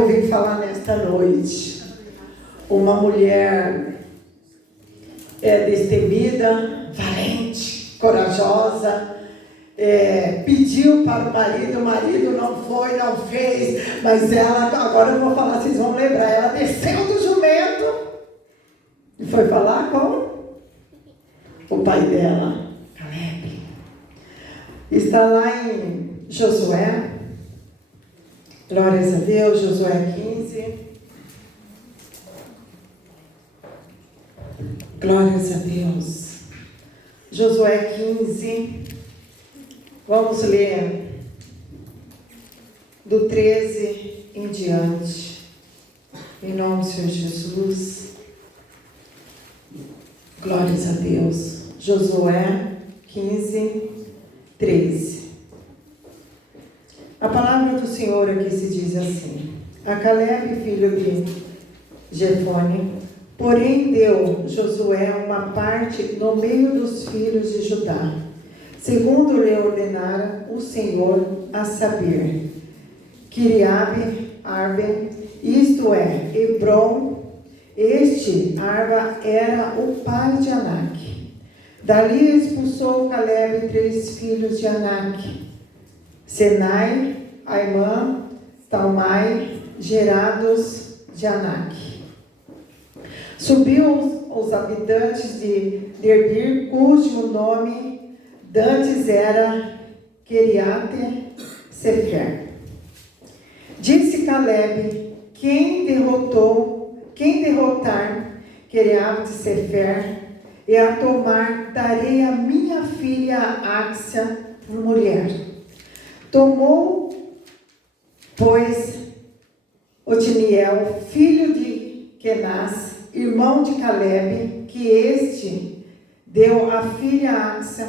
Ouvi falar nesta noite, uma mulher destemida, valente, corajosa, pediu para o marido não foi, não fez, mas ela, agora eu vou falar, vocês vão lembrar, ela desceu do jumento e foi falar com o pai dela, Caleb. Está lá em Josué, glórias a Deus, Josué 15. Glórias a Deus. Josué 15. Vamos ler do 13 em diante. Em nome do Senhor Jesus. Glórias a Deus. Josué 15, 13. A palavra do Senhor aqui se diz assim: a Caleb, filho de Jefone, porém deu Josué uma parte no meio dos filhos de Judá, segundo lhe ordenara o Senhor, a saber, Quiriabe-Arbe, isto é, Hebron. Este Arba era o pai de Anak. Dali expulsou Caleb 3 filhos de Anak: Senai, Aimã, Talmai, gerados de Anak. Subiu os habitantes de Debir, cujo nome dantes era Queriate Sefer. Disse Caleb: quem derrotar Queriate Sefer e a tomar, darei a minha filha Áxia por mulher. Tomou, pois, Otiniel, filho de Kenaz, irmão de Caleb, que este deu a filha Áxia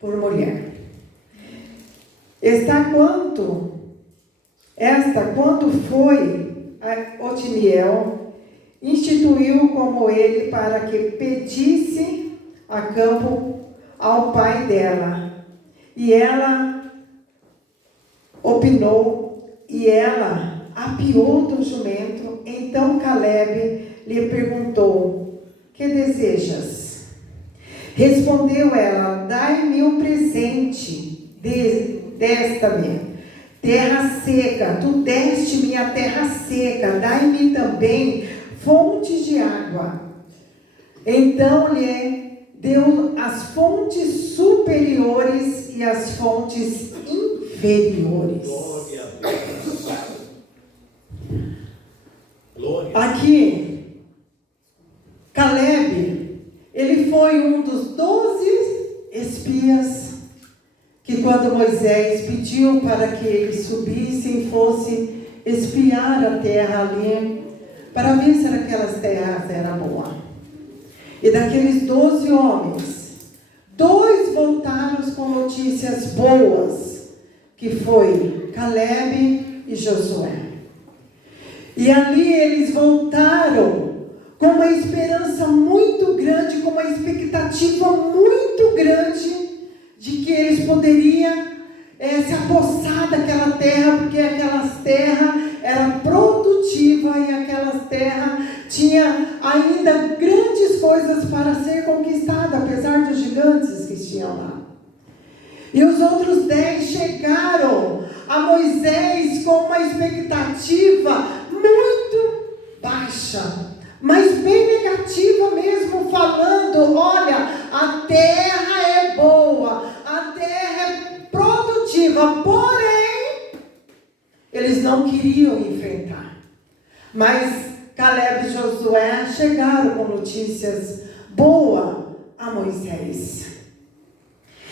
por mulher. Quando foi a Otiniel, instituiu como ele para que pedisse a campo ao pai dela, e ela opinou, e ela apiou do jumento. Então Caleb lhe perguntou: que desejas? Respondeu ela: dai-me um presente desta-me terra seca, tu deste minha terra seca, dai-me também fontes de água. Então lhe deu as fontes superiores e as fontes inferiores. Glória. Aqui, Caleb, ele foi um dos 12 espias que, quando Moisés pediu para que eles subissem e fosse espiar a terra ali, para ver se aquelas terras eram boas. E daqueles 12 homens, 2 voltaram com notícias boas, que foi Caleb e Josué. E ali eles voltaram com uma esperança muito grande, com uma expectativa muito grande de que eles poderiam se apossar daquela terra, porque aquelas terras eram produtivas e aquelas terras tinham ainda grandes coisas para ser conquistada, apesar dos gigantes que tinham lá. E os outros 10 chegaram a Moisés com uma expectativa muito baixa, mas bem negativa mesmo, falando: olha, a terra é boa, a terra é produtiva, porém, eles não queriam enfrentar. Mas Caleb e Josué chegaram com notícias boas a Moisés.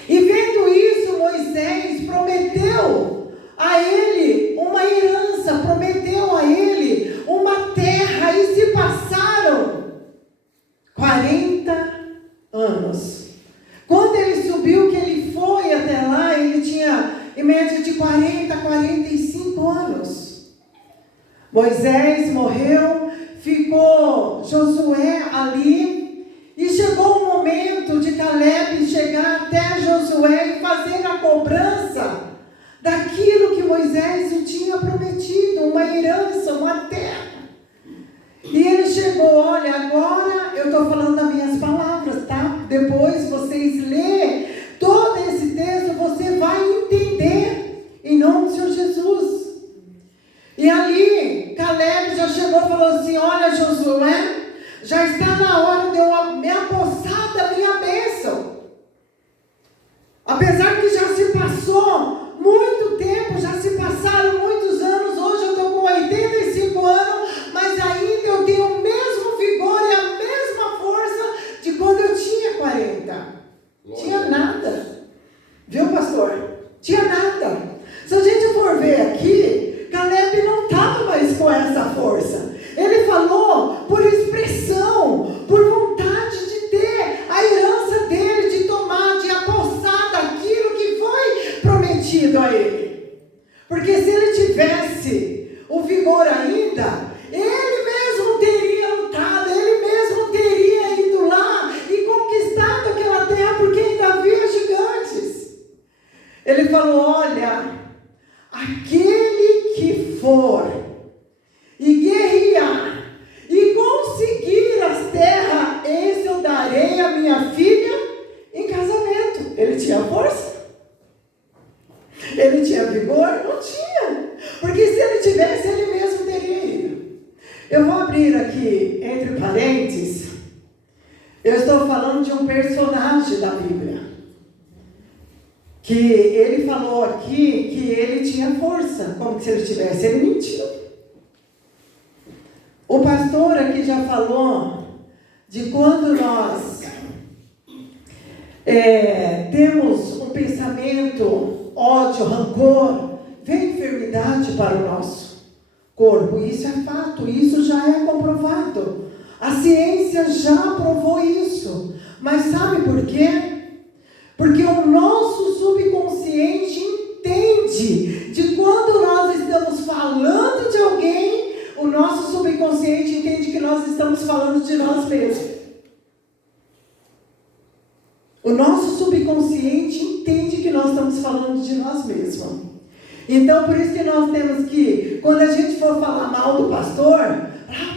E vendo isso, Moisés prometeu a ele uma herança, prometeu a ele uma terra, e se passaram 40 anos. Quando ele subiu, que ele foi até lá, ele tinha em média de 40 a 45 anos. Moisés morreu, ficou Josué ali, e chegou o momento de Caleb chegar até Josué e fazer a cobrança daquilo que Moisés o tinha prometido, uma herança, uma olha, agora eu estou falando das minhas palavras, tá? Depois vocês lêem todo esse texto, você vai entender, em nome do Senhor Jesus. E ali, Caleb já chegou e falou assim, olha Josué, já está na hora de eu me apossar da minha bênção. Apesar que já se passou muito tempo, já se passaram muitos anos, hoje eu estou com 85 anos, mas ainda eu tenho o mesmo vigor e a mesma força de quando eu tinha 40. Tinha nada. Viu, pastor? Tinha nada. Se a gente for ver aqui, Caleb não estava mais com essa força. Ele falou por expressão, por vontade de ter a herança dele, de tomar, de apossar daquilo que foi prometido a ele. Porque se ele tivesse o vigor ainda, ele mesmo teria lutado, ele mesmo teria ido lá e conquistado aquela terra, porque ainda havia gigantes. Ele falou, olha, aquele que for e guerrear e conseguir as terras, esse eu darei a minha filha em casamento. Ele tinha força? Ele tinha vigor? Não tinha. Porque se ele tivesse, ele mesmo teria ido. Eu vou abrir aqui, entre parênteses, eu estou falando de um personagem da Bíblia. Que ele falou aqui que ele tinha força, como se ele tivesse. Ele mentiu. O pastor aqui já falou de quando nós temos um pensamento, ódio, rancor, vem enfermidade para o nosso corpo. Isso é fato, isso já é comprovado. A ciência já provou isso. Mas sabe por quê? Porque o nosso subconsciente entende de quando nós estamos falando de alguém, o nosso subconsciente entende que nós estamos falando de nós mesmos. O nosso subconsciente entende que nós estamos falando de nós mesmos. Então, por isso que nós temos que, quando a gente for falar mal do pastor,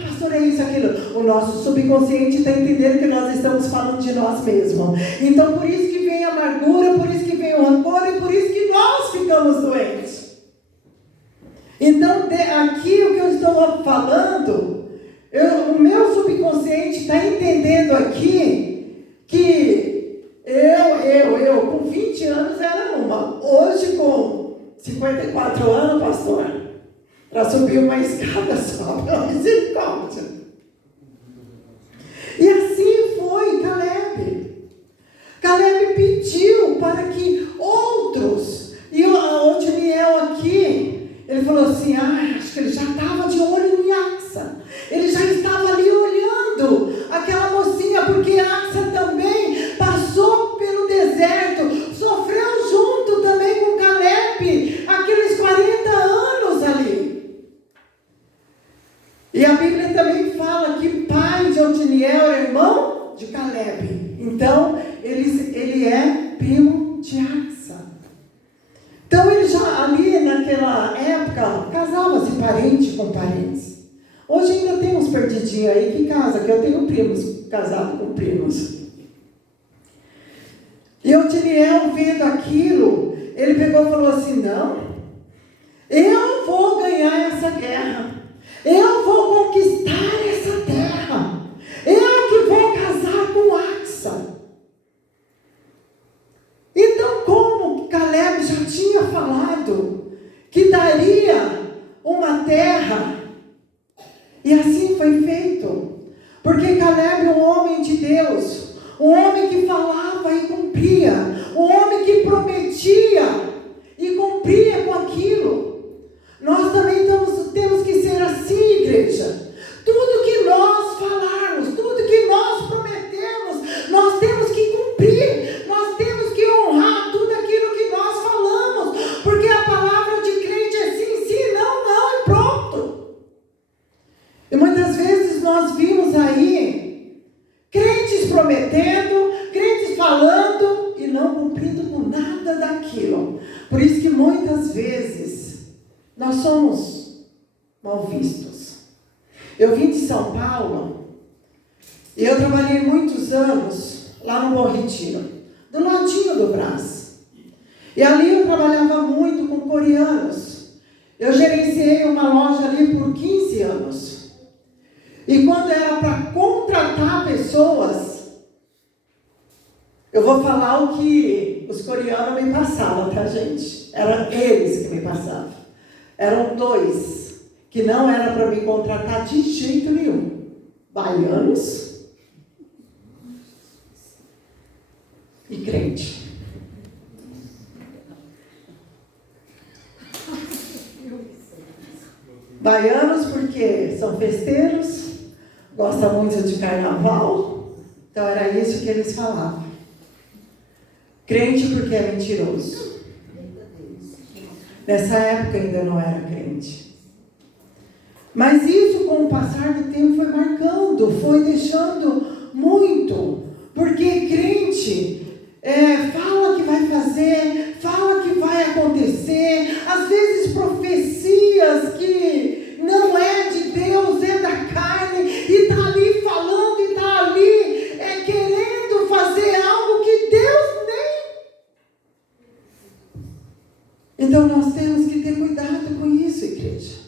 pastor é isso, aquilo, o nosso subconsciente está entendendo que nós estamos falando de nós mesmos. Então, por isso que vem a amargura, por isso que vem o rancor e por isso que nós ficamos doentes. Então, aqui o que eu estou falando, o meu subconsciente está entendendo aqui que eu com 20 anos era uma. Hoje, com 54 anos, pastor, para subir uma escada só, pela misericórdia. E assim foi Caleb. Caleb pediu para que outros, e o Otiniel aqui, ele falou assim, acho que ele já estava de olho em Axa. Ele já estava ali olhando aquela mocinha, porque Axa também passou pelo deserto, sofreu junto também com Caleb, aqueles 40 anos ali. E a Bíblia também fala que pai de Otiniel era irmão de Caleb. Então, ele é primo de Axa. Então, ele já ali naquela época, casava-se parente com parentes. Hoje ainda tem uns perdidinhos aí que casa, que eu tenho primos casados com primos. E Otiniel, vendo aquilo, ele pegou e falou assim, não, eu vou ganhar essa guerra. Eu vou conquistar essa terra. Eu que vou casar com Axa. Então, como Caleb já tinha falado que daria uma terra, e assim foi feito. Porque Caleb é um homem de Deus, um homem que falava e cumpria, um homem que prometia e cumpria com aquilo. Nós também temos que ser assim, igreja. Tudo que nós falarmos, tudo que nós prometemos, nós temos que cumprir. Nós temos que honrar tudo aquilo que nós falamos. Porque a palavra de crente é sim, sim, não, não e pronto. E muitas vezes nós vimos aí crentes prometendo, crentes falando e não cumprindo com nada daquilo. Por isso que muitas vezes nós somos mal vistos. Eu vim de São Paulo, Eu trabalhei muitos anos lá no Bom Retiro, do ladinho do Brás. E ali eu trabalhava muito com coreanos. Eu gerenciei uma loja ali por 15 anos. E quando era para contratar pessoas, eu vou falar o que os coreanos me passavam, tá, gente? Eram eles que me passavam. Eram 2 que não era para me contratar de jeito nenhum. Baianos e crente. Baianos porque são festeiros, gostam muito de carnaval, então era isso que eles falavam. Crente porque é mentiroso. Nessa época ainda não era crente. Mas isso, com o passar do tempo, foi marcando, foi deixando muito. Porque crente fala que vai fazer, fala que vai acontecer, às vezes profecias que não é de Deus, é da carne, e está ali falando, e está ali querendo fazer algo que Deus nem. Então nós temos que ter cuidado com isso, igreja.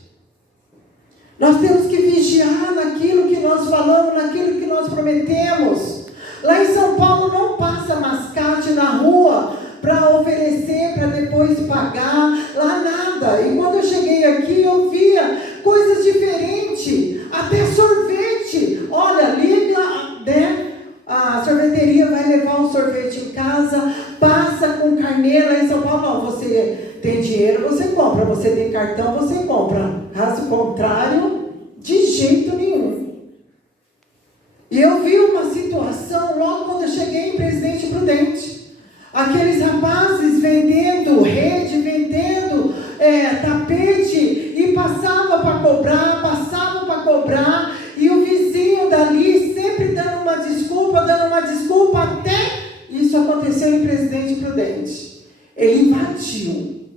Nós temos que vigiar naquilo que nós falamos, naquilo que nós prometemos. Lá em São Paulo não passa mascate na rua para oferecer, para depois pagar, lá nada. E quando eu cheguei aqui, eu via coisas diferentes, até sorvete. Olha, liga, né? A sorveteria vai levar um sorvete em casa, passa com carnê. Lá em São Paulo, não, você tem dinheiro, você compra, você tem cartão, você compra. Caso contrário, de jeito nenhum. E eu vi uma situação logo quando eu cheguei em Presidente Prudente. Aqueles rapazes vendendo rede, vendendo tapete, e passava para cobrar, e o vizinho dali sempre dando uma desculpa, até isso aconteceu em Presidente Prudente. Ele invadiu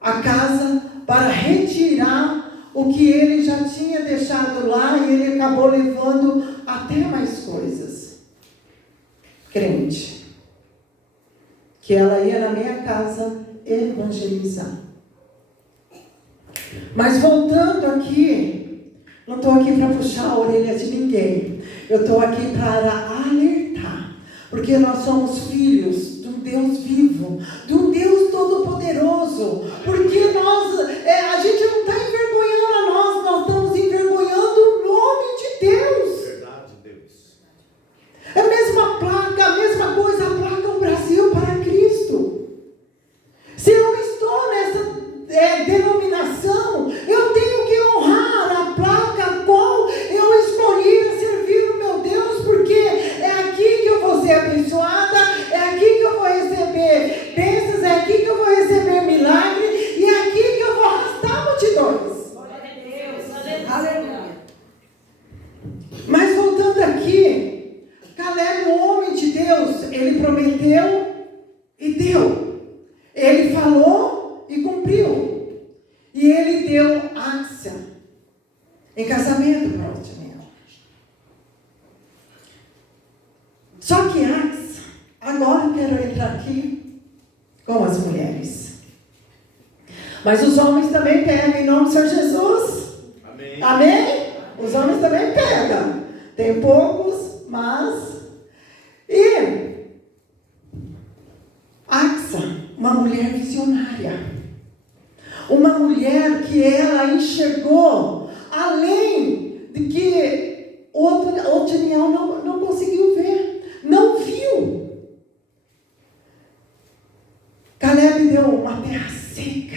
a casa para retirar o que ele já tinha deixado lá, e ele acabou levando até mais coisas. Crente. Que ela ia na minha casa evangelizar. Mas voltando aqui, não estou aqui para puxar a orelha de ninguém. Eu estou aqui para alertar. Porque nós somos filhos de um Deus vivo, de um Deus todo-poderoso. Porque a gente não está envergonhando a nós estamos envergonhando o nome de Deus. Verdade, Deus. É a mesma placa, a mesma coisa, a placa O Brasil para Cristo. Se eu estou nessa denominação, eu tenho que honrar a placa a qual eu escolhi a servir o meu Deus, porque é aqui que eu vou ser abençoada, é aqui que eu vou receber bênçãos, é aqui que eu vou receber milagre, e é aqui que eu vou arrastar multidões. Glória a Deus, aleluia. Mas voltando aqui, Caleb, o homem de Deus, ele prometeu e deu. Ele falou e cumpriu. E ele deu Áxia em casamento para Otiniel. Só que Áxia, agora eu quero entrar aqui com as mulheres. Mas os homens também pegam em nome do Senhor Jesus. Amém. Amém? Os homens também pegam. Tem poucos, mas... E Áxia, uma mulher visionária. Uma mulher que ela enxergou além de que o Otiniel não conseguiu ver. Não viu. Caleb deu uma terra seca.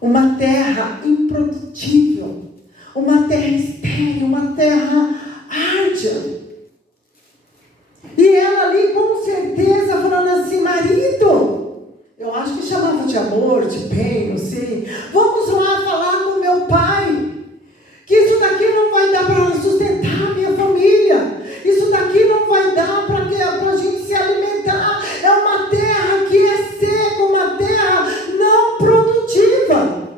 Uma terra improdutível. Uma terra estéril. Uma terra árida. E ela ali com certeza falando assim, marido, eu acho que chamava de amor, de bem, não sei. Vamos lá falar com meu pai, que isso daqui não vai dar para sustentar a minha família. Isso daqui não vai dar para a gente se alimentar. É uma terra que é seca, uma terra não produtiva.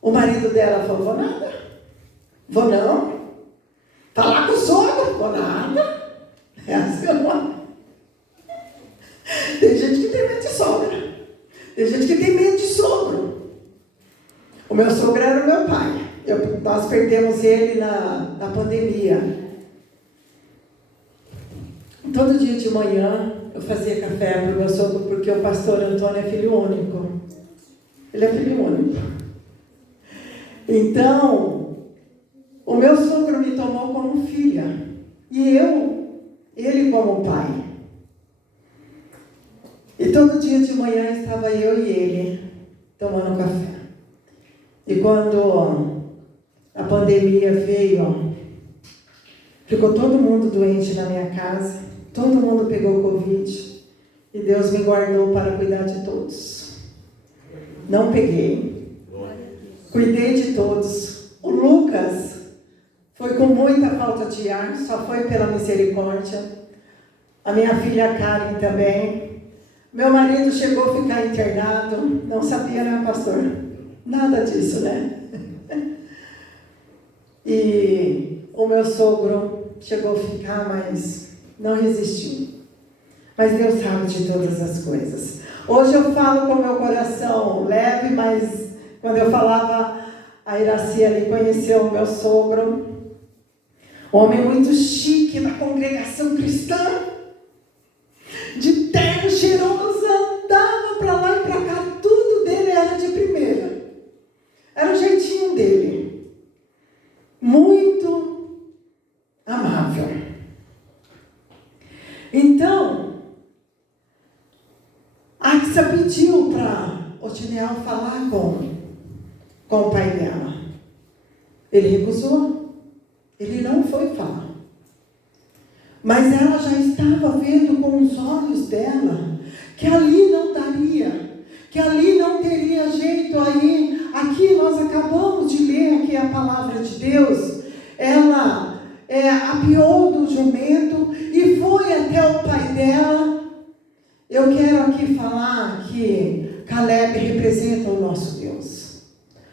O marido dela falou, vou nada, vou não. Falar com o sogro? Ou nada. É assim, não. Tem gente que tem medo de sogra. Tem gente que tem medo de sogro. O meu sogro era o meu pai. Nós perdemos ele na pandemia. Todo dia de manhã eu fazia café para o meu sogro, porque o pastor Antônio é filho único. Ele é filho único. Então, o meu sogro me tomou como filha. E ele como pai. E todo dia de manhã estava eu e ele tomando café. E quando a pandemia veio, ficou todo mundo doente na minha casa. Todo mundo pegou Covid. E Deus me guardou para cuidar de todos. Não peguei. Cuidei de todos. O Lucas foi com muita falta de ar, só foi pela misericórdia. A minha filha Karen também. Meu marido chegou a ficar internado. Não sabia, né, pastor? Nada disso, né? E o meu sogro chegou a ficar, mas não resistiu. Mas Deus sabe de todas as coisas. Hoje eu falo com meu coração leve, mas quando eu falava, a Iraci ali conheceu o meu sogro. Homem muito chique na congregação cristã. De terno cheiroso, andava para lá e para cá. Tudo dele era de primeira. Era o jeitinho dele. Muito amável. Então, a Axa pediu para Otiniel falar com o pai dela. Ele recusou. Ele não foi falar. Mas ela já estava vendo com os olhos dela que ali não daria, que ali não teria jeito. Aí, aqui nós acabamos de ler aqui a palavra de Deus. Ela apiou do jumento e foi até o pai dela. Eu quero aqui falar que Caleb representa o nosso Deus.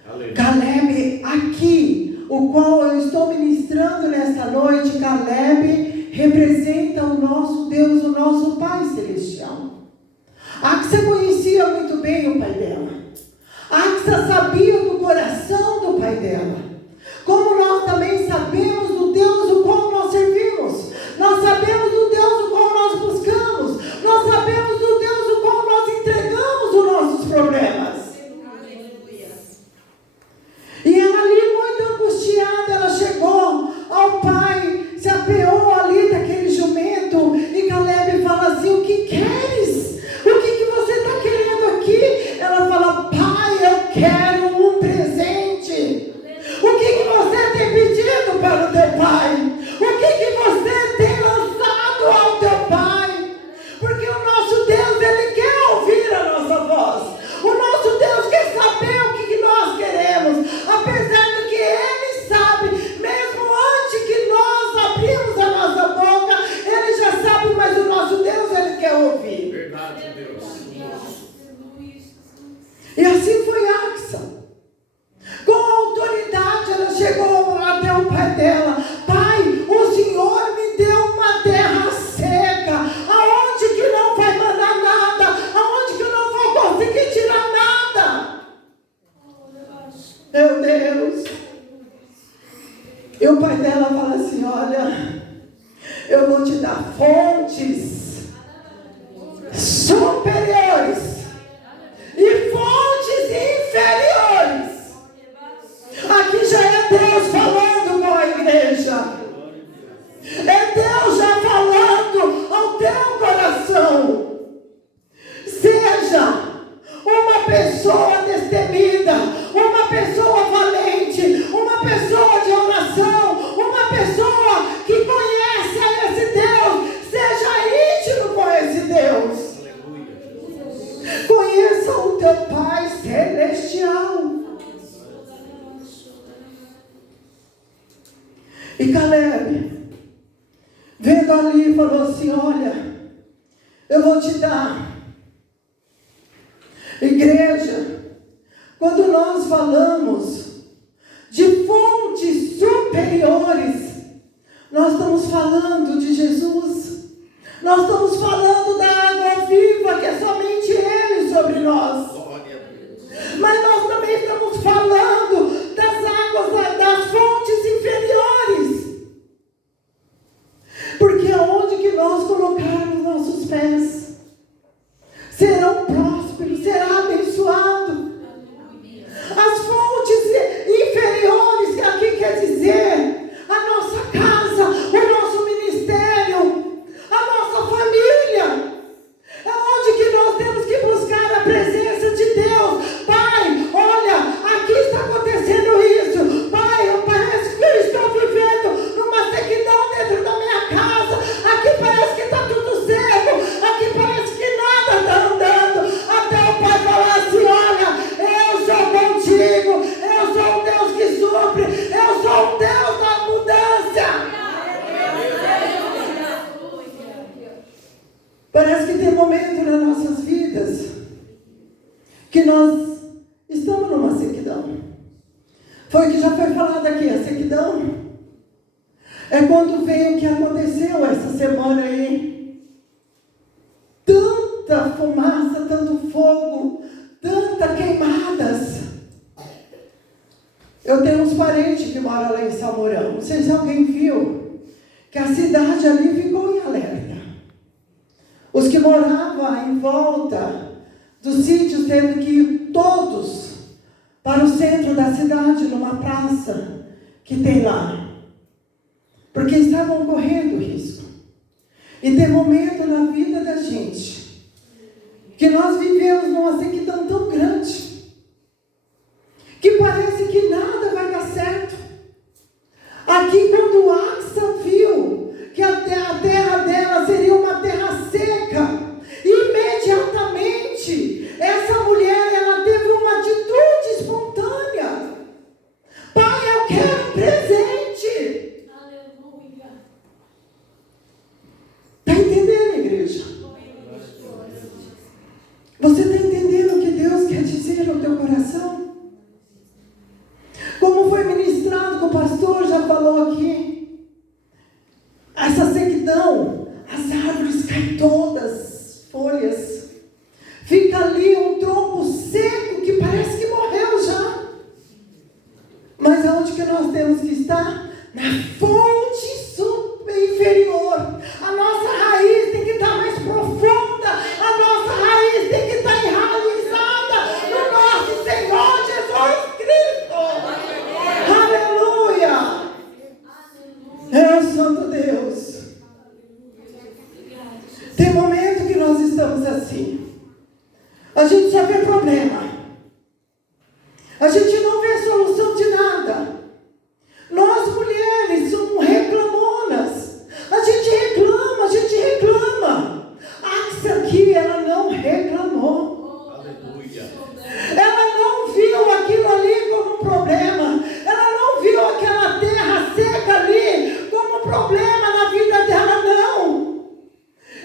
Aleluia. Caleb aqui, o qual eu estou ministrando nesta noite, Caleb representa o nosso Deus, o nosso Pai Celestial. Axa conhecia muito bem o pai dela. Axa sabia do coração do pai dela. Como nós também sabemos do Deus o qual nós servimos. Nós sabemos do Deus o qual nós buscamos. Nós sabemos do Deus o qual nós entregamos os nossos problemas. E ela ali muito angustiada, ela chegou ao pai, se apeou ali daquele jumento, e Caleb fala assim: o que queres? O que você está querendo aqui? Ela fala: pai, eu quero um presente. O que você tem pedido para o teu pai? O que você tem lançado ao teu pai? Porque o nosso Deus, ele quer ouvir a nossa voz. O nosso Deus quer saber o que nós queremos. Apesar do que ele sabe, mesmo antes que nós abrimos a nossa boca, ele já sabe, mas o nosso Deus, ele quer ouvir. Verdade, Deus. E assim foi Axa. Com autoridade, ela chegou até o pai dela: pai, o Senhor me deu uma terra seca, aonde que não vai mandar nada, aonde que eu não vou conseguir tirar nada. Meu Deus. E o pai dela fala assim: olha, eu vou te dar fontes superiores e fontes inferiores. Aqui já é Deus falando com a igreja. É Deus já falando ao teu coração. Seja uma pessoa destemida, uma pessoa valente, uma pessoa de oração, uma pessoa que conhece a esse Deus. Seja íntimo com esse Deus. Conheça o teu Pai Celestial. E Caleb, vendo ali, falou assim: olha, eu vou te dar. Igreja, quando nós falamos de fontes superiores, Nós estamos falando de Jesus. Nós estamos falando da água viva, que é somente Ele sobre nós. Mas nós também estamos falando das águas, das fontes inferiores. Porque aonde que nós colocarmos nossos pés, serão prósperos, será abençoado. As fontes inferiores, que aqui quer dizer a nossa casa, o nosso ministério, a nossa família. É onde que nós temos que buscar a presença de Deus. Pai, olha, aqui está acontecendo isso. Pai, parece que eu estou vivendo numa sequidão dentro da minha casa. Aqui parece que está tudo seco. Aqui parece que nada está andando. Até o Pai falar assim: olha, eu sou contigo. Eu sou um Deus que supre. Eu sou um Deus da mudança. Parece que tem momento nas nossas vidas que nós estamos numa sequidão. Foi o que já foi falado aqui, a sequidão é quando veio o que aconteceu essa semana aí. Tanta fumaça, tanto fogo, tantas queimadas. Eu tenho uns parentes que moram lá em Salmourão. Não sei se alguém viu que a cidade ali ficou em alerta. Os que moravam em volta dos sítios teve que ir todos para o centro da cidade, numa praça que tem lá. Porque estavam correndo risco. E tem momento na vida da gente que nós vivemos numa sequidão tão grande que parece que nada vai dar certo. Aqui, quando Axa viu que a terra dela seria uma terra seca, imediatamente essa mulher, ela teve uma atitude espontânea. Pai, eu quero um presente. Aleluia. Está entendendo, igreja? Você está entendendo o que Deus quer dizer no teu coração? Como foi ministrado, que o pastor já falou aqui, essa sequidão, as árvores caem todas, folhas, fica ali um tronco seco que parece que morreu já. Mas aonde que nós temos que estar? Na fonte inferior. A nossa raiz tem que estar mais profunda, a nossa raiz tem que estar enraizada no nosso Senhor Jesus Cristo. Aleluia! É o Santo Deus. Tem momento que nós estamos assim. A gente só vê problema. A gente não vê solução de nada. Nós mulheres somos reclamonas. A gente reclama. A Axa aqui, ela não reclamou. Aleluia. Ela não viu aquilo ali como um problema. Ela não viu aquela terra seca ali como um problema na vida dela, não.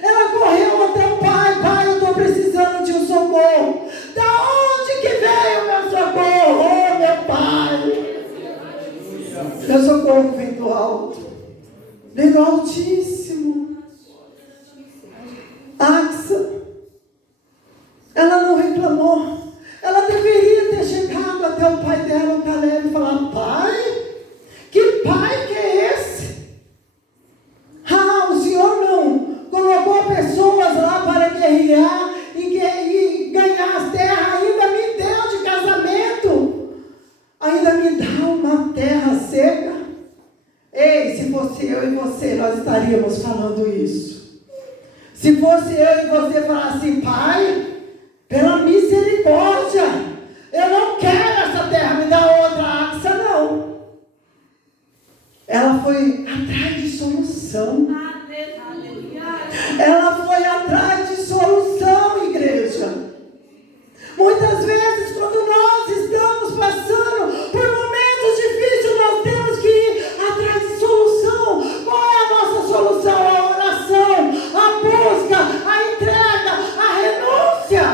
Ela correu até o Pai. Pai, eu estou precisando de um socorro. Da onde que veio o meu socorro? Oh, meu Pai. Meu socorro vem do alto. Vem do Altíssimo. Axa, ela não reclamou. Ela deveria ter chegado até o pai dela, o Caleb, e falar: pai? Que pai que é esse? Ah, o senhor não colocou pessoas lá para guerrear e ganhar as terras, ainda me deu de casamento, ainda me dá uma terra seca. Ei, se fosse eu e você, nós estaríamos falando isso. Se fosse eu e você falar assim: pai, pela misericórdia, eu não quero essa terra, me dá outra. Axa, não. Ela foi atrás de solução. Ela foi atrás de solução, igreja. Muitas vezes, quando nós estamos passando por momentos difíceis, nós temos que ir atrás de solução. Qual é a nossa solução? A oração, a busca, a entrega, a renúncia.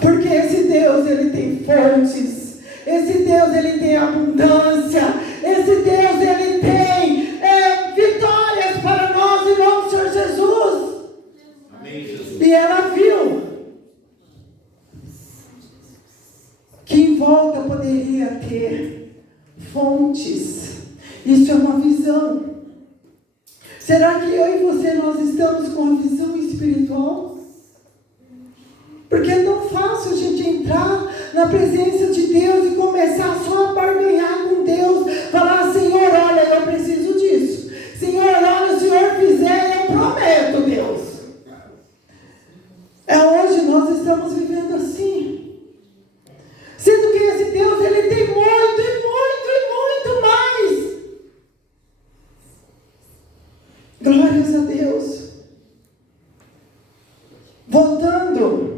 Porque esse Deus, ele tem fontes. Esse Deus, Ele tem abundância. Esse Deus, Ele tem vitórias para nós em nome do Senhor Jesus. Amém, Jesus. E ela viu que em volta poderia ter fontes. Isso é uma visão. Será que eu e você, nós estamos com a visão espiritual? Porque é tão fácil a gente entrar na presença de Deus e começar só a barganhar com Deus. Falar, Senhor, olha, eu preciso disso. Senhor, olha, se o Senhor fizer, eu prometo, Deus. Hoje nós estamos vivendo assim. Sendo que esse Deus, Ele tem muito e muito e muito mais. Glórias a Deus. Voltando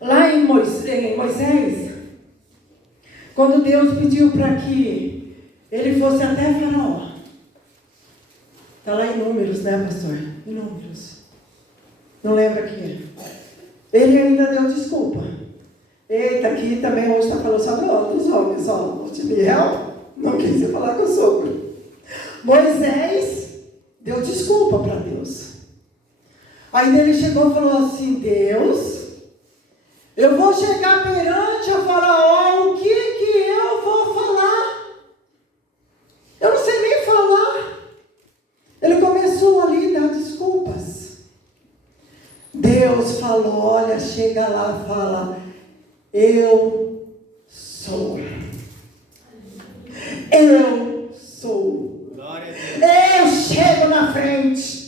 lá em Moisés, quando Deus pediu para que ele fosse até Faraó. Está lá em Números, né, pastor? Em Números. Não lembra aqui. Ele ainda deu desculpa. Eita, aqui também hoje está falando só dos homens. Ó, o Timiel não quis falar com o sogro. Moisés deu desculpa para Deus. Aí ele chegou e falou assim, Deus, eu vou chegar perante a Faraó, o que eu vou falar? Eu não sei nem falar. Ele começou ali a dar desculpas. Deus falou, olha, chega lá, fala, eu sou. Eu sou. Glória a Deus. Eu chego na frente.